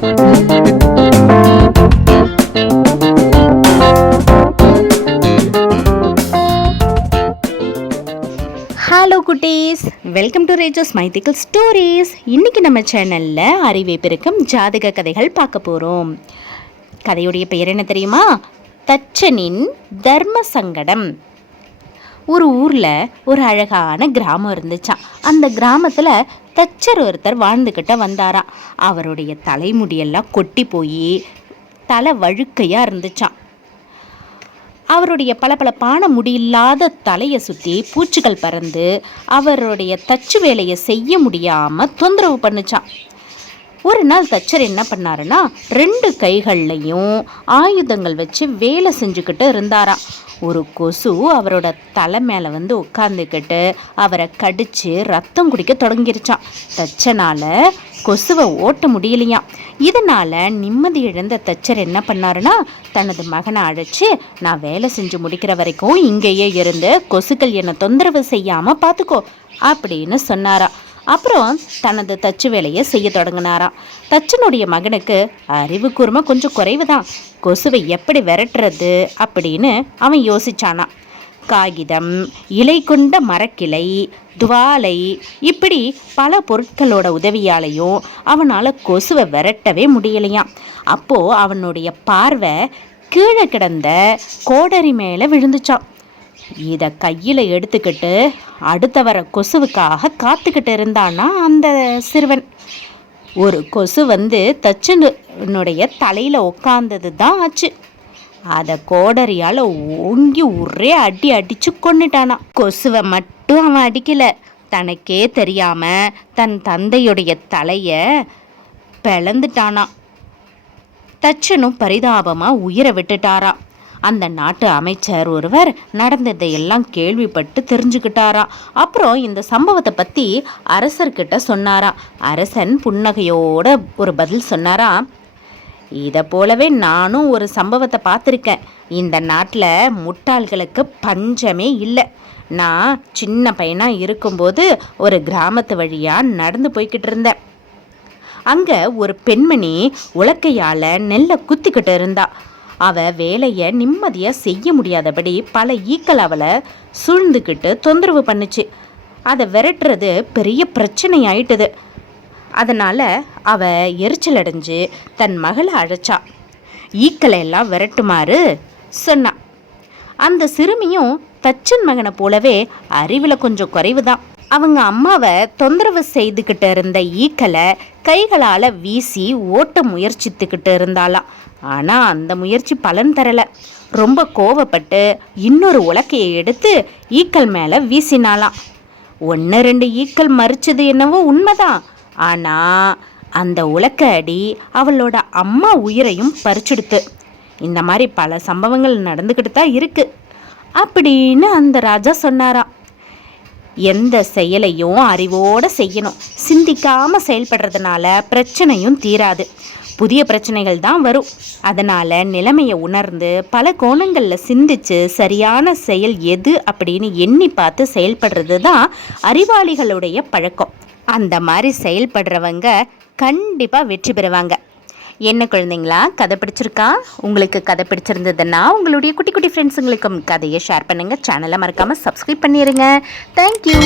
Hello குட்டீஸ், welcome to ரேஜோஸ் மைத்திக்கல் stories. இன்றைக்கி நம்ம சேனலில் அறிவை பெருக்கும் ஜாதக கதைகள் பார்க்க போகிறோம். கதையுடைய பெயர் என்ன தெரியுமா? தச்சனின் தர்ம சங்கடம். ஒரு ஊரில் ஒரு அழகான கிராமம் இருந்துச்சான். அந்த கிராமத்தில் தச்சர் ஒருத்தர் வாழ்ந்துக்கிட்ட வந்தாராம். அவருடைய தலைமுடியெல்லாம் கொட்டி போய் தலை வழுக்கையாக இருந்துச்சான். அவருடைய பளபளப்பான முடியில்லாத தலையை சுற்றி பூச்சிகள் பறந்து அவருடைய தச்சு வேலையை செய்ய முடியாமல் தொந்தரவு பண்ணுச்சான். ஒரு நாள் தச்சர் என்ன பண்ணாருன்னா, 2 கைகள்லையும் ஆயுதங்கள் வச்சு வேலை செஞ்சுக்கிட்டு இருந்தாராம். ஒரு கொசு அவரோட தலை மேலே வந்து உட்காந்துக்கிட்டு அவரை கடித்து ரத்தம் குடிக்க தொடங்கிருச்சான். தச்சனால் கொசுவை ஓட்ட முடியலையாம். இதனால் நிம்மதி இழந்த தச்சர் என்ன பண்ணாருன்னா, தனது மகனை அழைச்சி, நான் வேலை செஞ்சு முடிக்கிற வரைக்கும் இங்கேயே இருந்து கொசுக்கள் என்னை தொந்தரவு செய்யாமல் பார்த்துக்கோ அப்படின்னு சொன்னாராம். அப்புறம் தனது தச்சு வேலையை செய்ய தொடங்கினாராம். தச்சனுடைய மகனுக்கு அறிவு கூர்மை கொஞ்சம் குறைவு தான். கொசுவை எப்படி விரட்டுறது அப்படின்னு அவன் யோசிச்சானா. காகிதம், இலை கொண்ட மரக்கிளை, துவாலை, இப்படி பல பொருட்களோட உதவியாலையும் அவனால் கொசுவை விரட்டவே முடியலையாம். அப்போது அவனுடைய பார்வை கீழே கிடந்த கோடரி மேலே விழுந்துச்சான். இதை கையில் எடுத்துக்கிட்டு அடுத்த வர கொசுவுக்காக காத்துக்கிட்டு இருந்தானா அந்த சிறுவன். ஒரு கொசு வந்து தச்சனுடைய தலையில் உட்காந்தது தான் ஆச்சு. அதை கோடரியால் ஓங்கி ஒரே அடித்து கொன்னுட்டானா. கொசுவை மட்டும் அவன் அடிக்கல, தனக்கே தெரியாமல் தன் தந்தையுடைய தலையை பிளந்துட்டானா. தச்சனும் பரிதாபமாக உயிரை விட்டுட்டாராம். அந்த நாட்டு அமைச்சர் ஒருவர் நடந்ததையெல்லாம் கேள்விப்பட்டு தெரிஞ்சுக்கிட்டாராம். அப்புறம் இந்த சம்பவத்தை பற்றி அரசர்கிட்ட சொன்னாராம். அரசன் புன்னகையோட ஒரு பதில் சொன்னாராம். இதை போலவே நானும் ஒரு சம்பவத்தை பார்த்துருக்கேன். இந்த நாட்டில் முட்டாள்களுக்கு பஞ்சமே இல்லை. நான் சின்ன பையனாக இருக்கும்போது ஒரு கிராமத்து வழியாக நடந்து போய்கிட்டு இருந்தேன். அங்கே ஒரு பெண்மணி உலக்கையால் நெல்லை குத்திக்கிட்டு இருந்தா. அவள் வேலையை நிம்மதியாக செய்ய முடியாதபடி பல ஈக்கள் அவளை சூழ்ந்துக்கிட்டு தொந்தரவு பண்ணுச்சு. அதை விரட்டுறது பெரிய பிரச்சனை ஆயிட்டுது. அதனால் அவள் எரிச்சல் அடைஞ்சு தன் மகளை அழைச்சா. ஈக்களை எல்லாம் விரட்டுமாறு சொன்னான். அந்த சிறுமியும் தச்சன் மகனை போலவே அறிவில் கொஞ்சம் குறைவு தான். அவங்க அம்மாவை தொந்தரவு செய்துக்கிட்டு இருந்த ஈக்களை கைகளால் வீசி ஓட்ட முயற்சித்துக்கிட்டு இருந்தாலாம். ஆனால் அந்த முயற்சி பலன் தரலை. ரொம்ப கோவப்பட்டு இன்னொரு உலக்கையை எடுத்து ஈக்கள் மேலே வீசினாலாம். 1-2 ஈக்கள் மறிச்சது என்னவோ உண்மைதான். ஆனால் அந்த உலக்க அடி அவளோட அம்மா உயிரையும் பறிச்சுடுத்து. இந்த மாதிரி பல சம்பவங்கள் நடந்துக்கிட்டு தான் இருக்குது அப்படின்னு அந்த ராஜா சொன்னாராம். எந்த செயலையும் அறிவோடு செய்யணும். சிந்திக்காமல் செயல்படுறதுனால பிரச்சனையும் தீராது, புதிய பிரச்சனைகள் தான் வரும். அதனால் நிலைமையை உணர்ந்து பல கோணங்களில் சிந்திச்சு சரியான செயல் எது அப்படின்னு எண்ணி பார்த்து செயல்படுறது தான் அறிவாளிகளுடைய பழக்கம். அந்த மாதிரி செயல்படுறவங்க கண்டிப்பாக வெற்றி பெறுவாங்க. என்ன குழந்தைங்களா, கதை பிடிச்சிருக்கா? உங்களுக்கு கதை பிடிச்சிருந்ததுன்னா உங்களுடைய குட்டி குட்டி ஃப்ரெண்ட்ஸுங்களுக்கும் கதையை ஷேர் பண்ணுங்கள். சேனலை மறக்காமல் சப்ஸ்கிரைப் பண்ணிடுங்க. தேங்க்யூ.